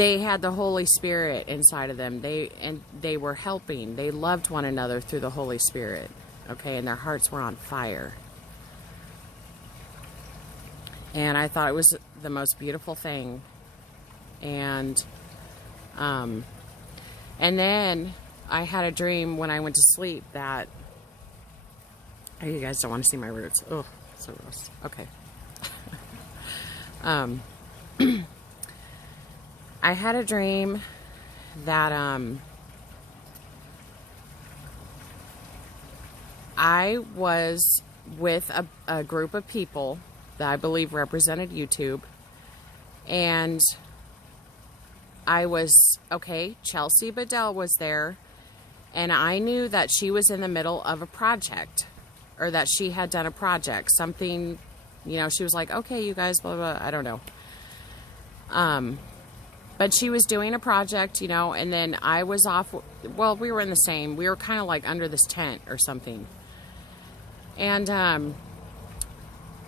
they had the Holy Spirit inside of them. They were helping. They loved one another through the Holy Spirit. Okay, and their hearts were on fire. And I thought it was the most beautiful thing. And then I had a dream when I went to sleep that... Oh, you guys don't want to see my roots. Oh, so gross. Okay. I had a dream that I was with a group of people that I believe represented YouTube, and I was, okay, Chelsea Bedell was there, and I knew that she was in the middle of a project, or that she had done a project, something, you know, she was like, okay, you guys, blah, blah, I don't know. But she was doing a project, you know, and then I was off, well, we were in the same, we were kind of like under this tent or something. And,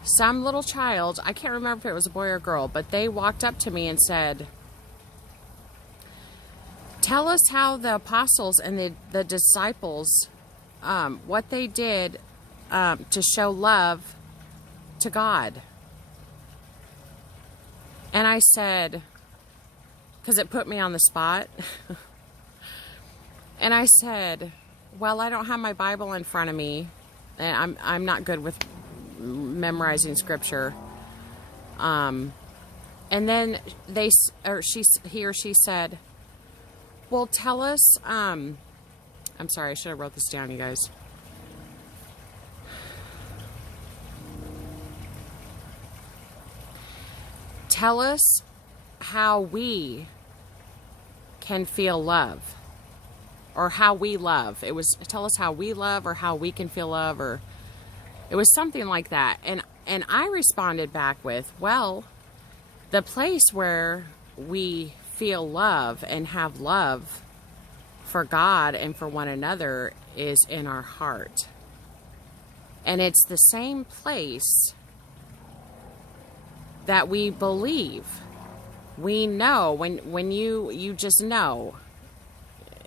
some little child, I can't remember if it was a boy or a girl, but they walked up to me and said, tell us how the apostles and the disciples, what they did to show love to God. And I said, because it put me on the spot, and I said, well, I don't have my Bible in front of me, and I'm not good with memorizing scripture. And then he or she said, well, tell us, I'm sorry, I should have wrote this down, you guys. Tell us how we can feel love, or how we love. It was, tell us how we love, or how we can feel love, or it was something like that. And I responded back with, well, the place where we feel love and have love for God and for one another is in our heart. And it's the same place that we believe. We know, when you just know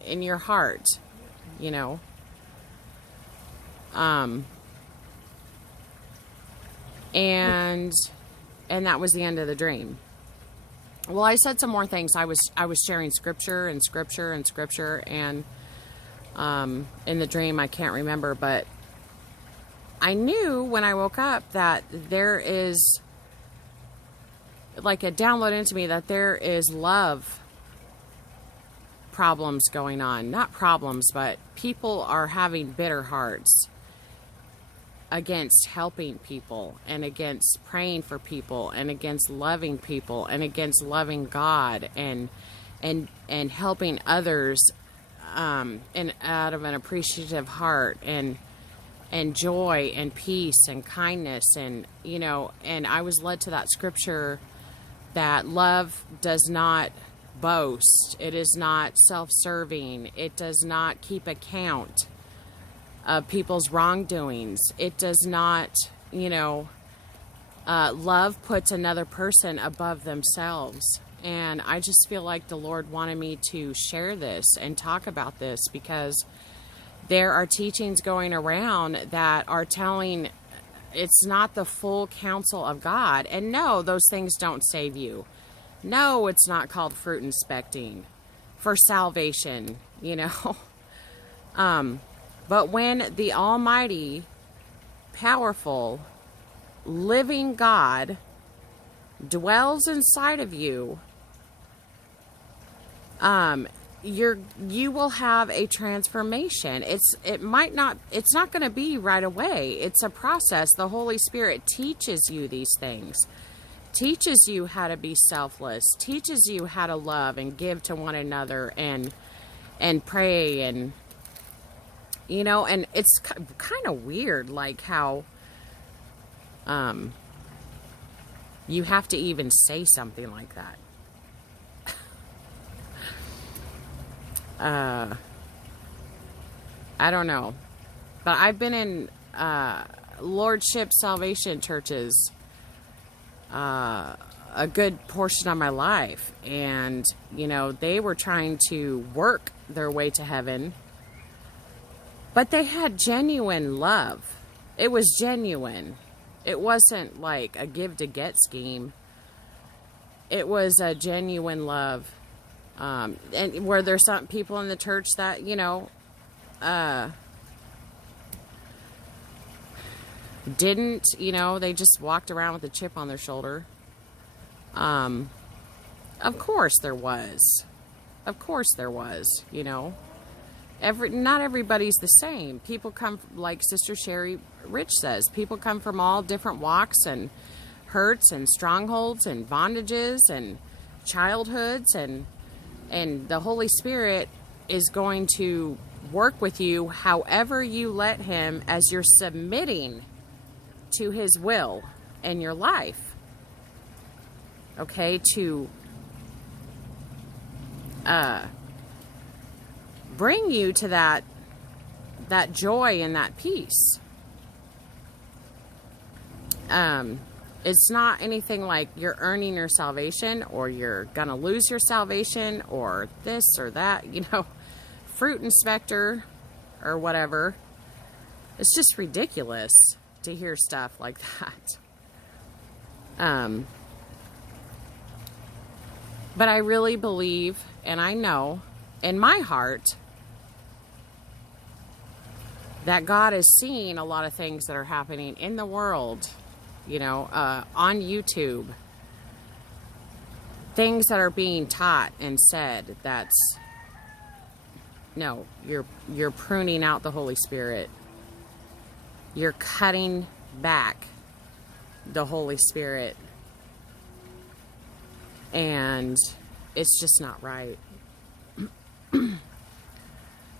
in your heart, you know. And that was the end of the dream. Well, I said some more things. I was sharing scripture, and in the dream, I can't remember, but I knew when I woke up that there is, like, it downloaded into me that there is love problems going on. Not problems, but people are having bitter hearts against helping people, and against praying for people, and against loving people, and against loving God, and helping others, and out of an appreciative heart, and joy, and peace, and kindness, and, you know, and I was led to that scripture that love does not boast, it is not self-serving, it does not keep account of people's wrongdoings, it does not, you know, love puts another person above themselves. And I just feel like the Lord wanted me to share this and talk about this, because there are teachings going around that are telling it's not the full counsel of God. And no, those things don't save you. No, it's not called fruit inspecting for salvation, you know. But when the Almighty, powerful, living God dwells inside of you, you will have a transformation. It's not going to be right away. It's a process. The Holy Spirit teaches you these things, teaches you how to be selfless, teaches you how to love and give to one another, and pray, and, you know, and it's kind of weird, like how you have to even say something like that. I don't know, but I've been in Lordship Salvation churches a good portion of my life. And, you know, they were trying to work their way to heaven, but they had genuine love. It was genuine. It wasn't like a give to get scheme. It was a genuine love. And were there some people in the church that, you know, didn't, you know, they just walked around with a chip on their shoulder? Of course there was. Of course there was, you know. Not everybody's the same. People come, like Sister Sherry Rich says, people come from all different walks and hurts and strongholds and bondages and childhoods, and the Holy Spirit is going to work with you however you let Him, as you're submitting to His will in your life. Okay, to bring you to that joy and that peace. It's not anything like you're earning your salvation, or you're gonna lose your salvation, or this or that, you know, fruit inspector or whatever. It's just ridiculous to hear stuff like that. But I really believe, and I know in my heart, that God is seeing a lot of things that are happening in the world, you know, on YouTube. Things that are being taught and said, no, you're pruning out the Holy Spirit. You're cutting back the Holy Spirit. And it's just not right.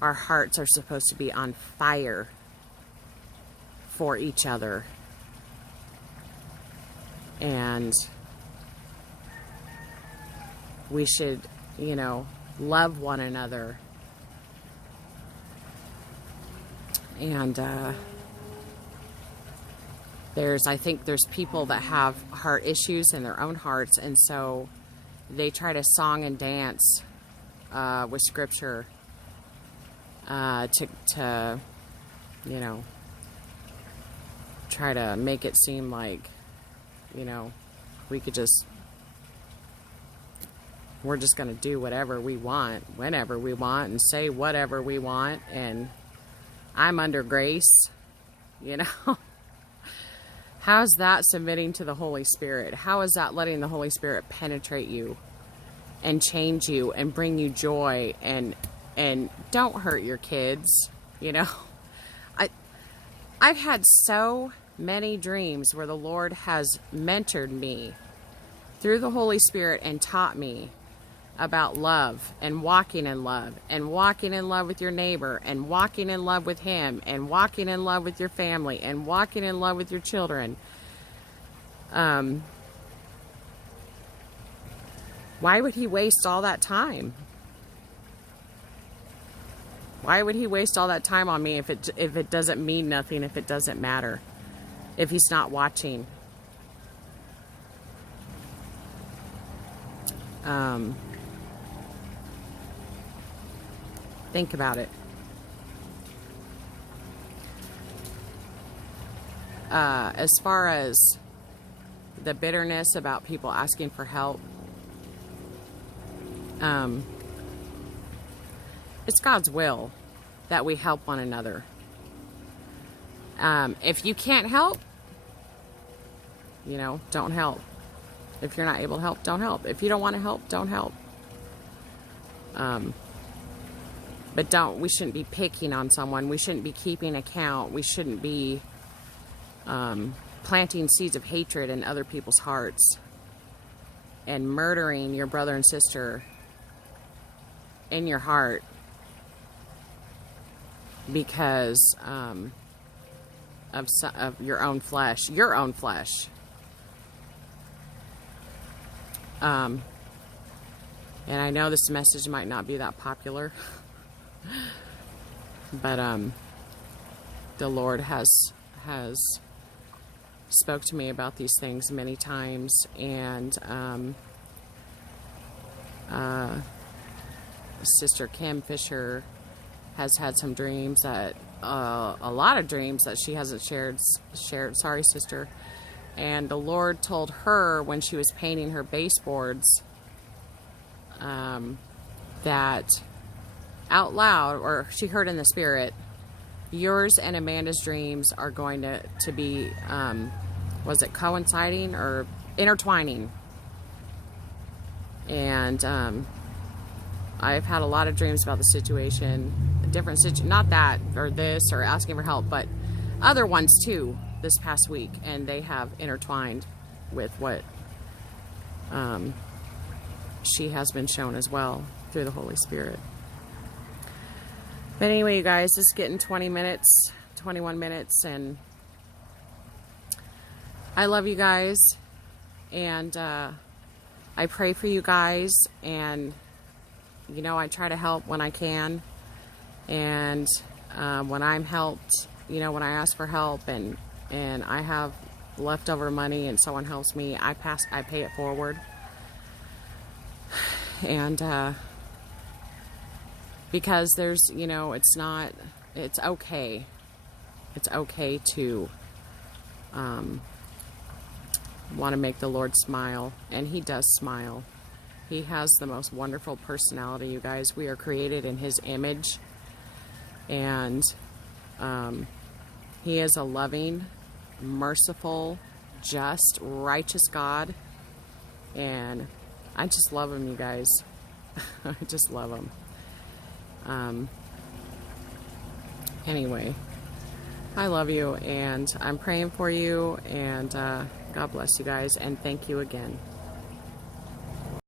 Our hearts are supposed to be on fire for each other. And we should, you know, love one another. And I think there's people that have heart issues in their own hearts, and so they try to song and dance with Scripture to, you know, try to make it seem like, you know, we're just going to do whatever we want, whenever we want, and say whatever we want, and I'm under grace, you know. How's that submitting to the Holy Spirit? How is that letting the Holy Spirit penetrate you and change you and bring you joy, and don't hurt your kids, you know? I've had so many dreams where the Lord has mentored me through the Holy Spirit and taught me about love and walking in love with your neighbor, and walking in love with Him, and walking in love with your family, and walking in love with your children. Why would He waste all that time? Why would He waste all that time on me if it doesn't mean nothing, if it doesn't matter, if He's not watching? Think about it. As far as the bitterness about people asking for help, it's God's will that we help one another. If you can't help, you know, don't help. If you're not able to help, don't help. If you don't want to help, don't help. But we shouldn't be picking on someone. We shouldn't be keeping account. We shouldn't be planting seeds of hatred in other people's hearts and murdering your brother and sister in your heart because of your own flesh. Your own flesh. And I know this message might not be that popular. But the Lord has spoke to me about these things many times, and Sister Kim Fisher has had some dreams that a lot of dreams that she hasn't shared. Sorry, sister. And the Lord told her when she was painting her baseboards that out loud, or she heard in the spirit, yours and Amanda's dreams are going to be, was it coinciding or intertwining? And I've had a lot of dreams about the situation, not that or this or asking for help, but other ones too this past week, and they have intertwined with what she has been shown as well through the Holy Spirit. But anyway, you guys, it's getting 21 minutes, and I love you guys, and I pray for you guys, and you know, I try to help when I can, and when I'm helped, you know, when I ask for help and I have leftover money and someone helps me, I pay it forward. And because there's, you know, it's okay to want to make the Lord smile, and He does smile. He has the most wonderful personality, you guys. We are created in His image, and He is a loving, merciful, just, righteous God, and I just love Him, you guys. I just love Him. Anyway, I love you, and I'm praying for you, and God bless you guys, and thank you again.